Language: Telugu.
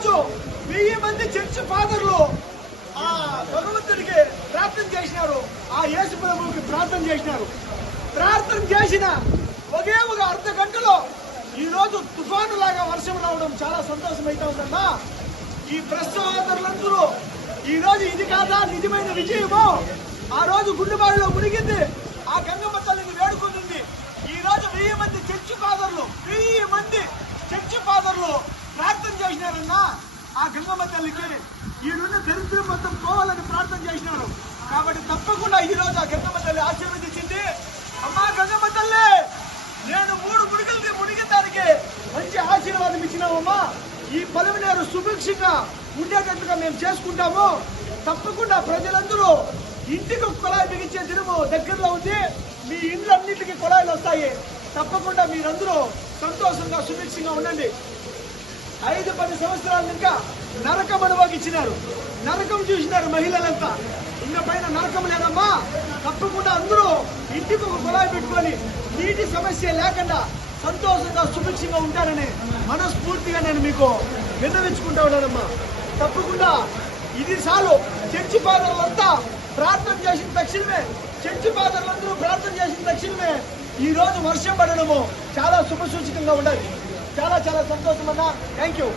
రోజు 1000 మంది చర్చి ఫాదర్లు ఆ భగవంతుడికి ప్రార్థన చేసినారు. ఆ యేసు ప్రభువుకి ప్రార్థన చేసినారు. ప్రార్థన చేసిన ఒకే ఒక అర్ధ గంటలో ఈ రోజు తుఫాను లాగా వర్షం రావడం చాలా సంతోషం అయితే ఉందమ్మా. ఈ ప్రెస్ సోదరులందరూ ఈ రోజు ఇది కాదా నిజమైన విజయము? ఆ రోజు గుండెబాడులో మునిగింది, ఆ గంగమ్మ తల్లిని వేడుకుంది. ఈ రోజు 1000 మంది చర్చి ఫాదర్లు 1000 మంది చర్చి ఫాదర్లు ప్రార్థన చేసినారన్నా ఆ గంగమ్మ తల్లికి. ఈడున్న దరిద్రం మొత్తం పోవాలని ప్రార్థన చేసినారు. కాబట్టి తప్పకుండా ఈ రోజు ఆ గంగమ్మ తల్లి ఆశీర్వదించింది. అమ్మా గంగమ్మ తల్లి, నేను 3 మునిగలకి మునిగేదానికి మంచి ఆశీర్వాదం ఇచ్చినామమ్మా. ఈ పొలమనేరు సుభిక్షంగా ఉండేటట్టుగా మేము చేసుకుంటాము. తప్పకుండా ప్రజలందరూ ఇంటికి కుళాయి బిగించే దినము దగ్గరలో ఉంది. మీ ఇండ్లన్నింటికి కుళాయిలు వస్తాయి. తప్పకుండా మీరందరూ సంతోషంగా సుభిక్షంగా ఉండండి. 5-10 సంవత్సరాలు ఇంకా నరకం అనుభవించినారు. నరకం చూసినారు మహిళలంతా. ఇంకా పైన నరకం లేదమ్మా. తప్పకుండా అందరూ ఇంటికి ఒక కుళాయి పెట్టుకొని నీటి సమస్య లేకుండా సంతోషంగా సుభిక్షంగా ఉంటారని మనస్ఫూర్తిగా నేను మీకు విన్నవించుకుంటా ఉన్నానమ్మా. తప్పకుండా ఇది చాలు. చర్చి ఫాదర్లంతా ప్రార్థన చేసిన తక్షణమే, చర్చి ఫాదర్లందరూ ప్రార్థన చేసిన తక్షణమే ఈ రోజు వర్షం పడడము చాలా శుభసూచకంగా ఉండాలి. చాలా చాలా సంతోషం అన్నా. Thank you.